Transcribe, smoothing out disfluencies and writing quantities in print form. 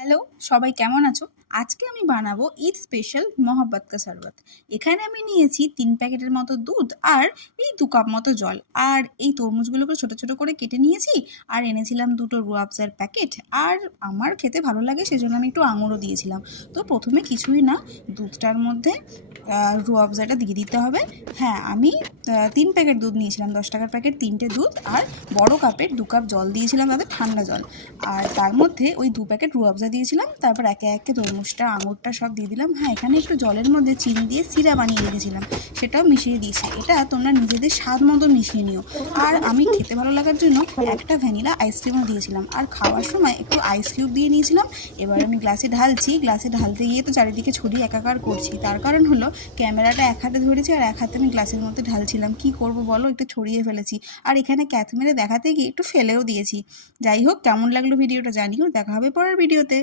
Hello, সবাই কেমন আছো? আজকে আমি বানাবো ঈদ স্পেশাল মহব্বত কা শরবত। এখানে আমি নিয়েছি ৩ প্যাকেটের মতো দুধ আর এই ২ কাপ মতো জল। আর এই তরমুজগুলোকে ছোট, ছোট করে কেটে নিয়েছি। আর এনেছিলাম ২ টো রুহ আফজার প্যাকেট। আর আমার খেতে ভালো লাগে সেজন্য আমি একটু আঙুরও দিয়েছিলাম। তো প্রথমে কিছুই না, দুধটার মধ্যে রুহ আফজাটা দিয়ে দিতে হবে। হ্যাঁ, আমি ৩ প্যাকেট দুধ নিয়েছিলাম, ১০ টাকার প্যাকেট ৩টে দুধ আর বড় কাপের ২ কাপ জল দিয়েছিলাম, তাতে ঠান্ডা জল। আর তার মধ্যে ওই ২ প্যাকেট রুহ আফজা দিয়েছিলাম। তারপর একে একে তরমুজটা, আঙুরটা সব দিয়ে দিলাম। হ্যাঁ, এখানে একটু জলের মধ্যে চিনি দিয়ে সিরা বানিয়ে রেখেছিলাম, সেটাও মিশিয়ে দিয়েছি। এটা তোমরা নিজেদের স্বাদ মতো মিশিয়ে নিও। আর আমি খেতে ভালো লাগার জন্য একটা ভ্যানিলা আইসক্রিমও দিয়েছিলাম। আর খাওয়ার সময় একটু আইস কিউব দিয়ে নিয়েছিলাম। এবার আমি গ্লাসে ঢালছি, গ্লাসে ঢালতে গিয়ে তো চারিদিকে ছড়িয়ে একাকার করছি। তার কারণ হলো ক্যামেরাটা এক হাতে ধরেছি আর এক হাতে আমি গ্লাসের মধ্যে ঢালছিলাম। কি করব বলো, একটু ছড়িয়ে ফেলেছি। আর এখানে ক্যাথ মেরে দেখাতে গিয়ে একটু ফেলেও দিয়েছি। যাই হোক, কেমন লাগলো ভিডিওটা জানিও। দেখা হবে পরের ভিডিওতে।